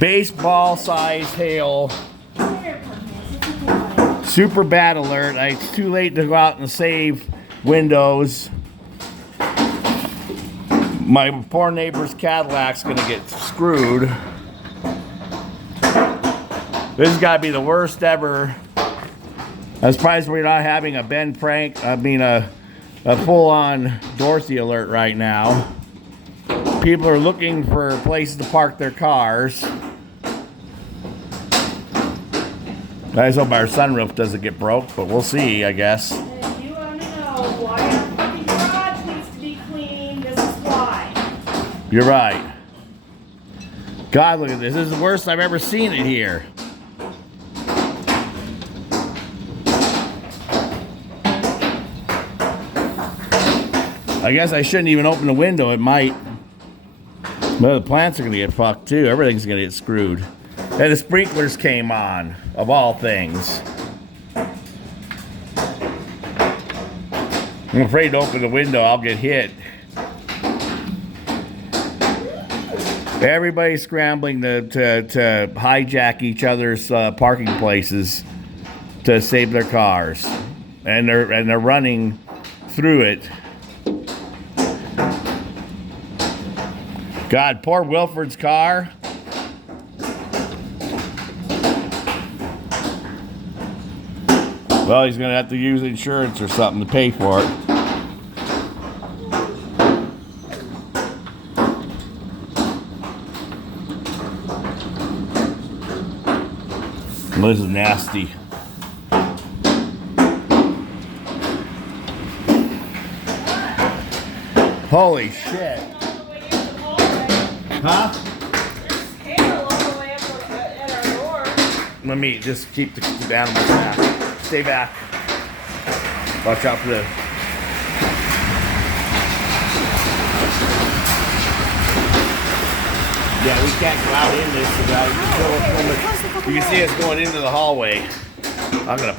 Baseball size hail. Super bad alert. It's too late to go out and save windows. My poor neighbor's Cadillac's gonna get screwed. This has got to be the worst ever. I'm surprised we're not having a Ben Frank, a full-on Dorothy alert right now. People are looking for places to park their cars. I just hope our sunroof doesn't get broke, but we'll see, I guess. If you want to know why our fucking garage needs to be cleaned, this is why. You're right. God, look at this. This is the worst I've ever seen it here. I guess I shouldn't even open the window. It might. But the plants are going to get fucked too. Everything's going to get screwed. And the sprinklers came on, of all things. I'm afraid to open the window. I'll get hit. Everybody's scrambling to hijack each other's parking places to save their cars. And they're running through it. God, poor Wilford's car. Well, he's going to have to use insurance or something to pay for it. This is nasty. Holy shit. Huh? There's hail all the way up at our door. Let me just keep the animals back. Stay back. Watch out for the... Yeah, we can't go out in this without... You can see us going into the hallway. I'm gonna put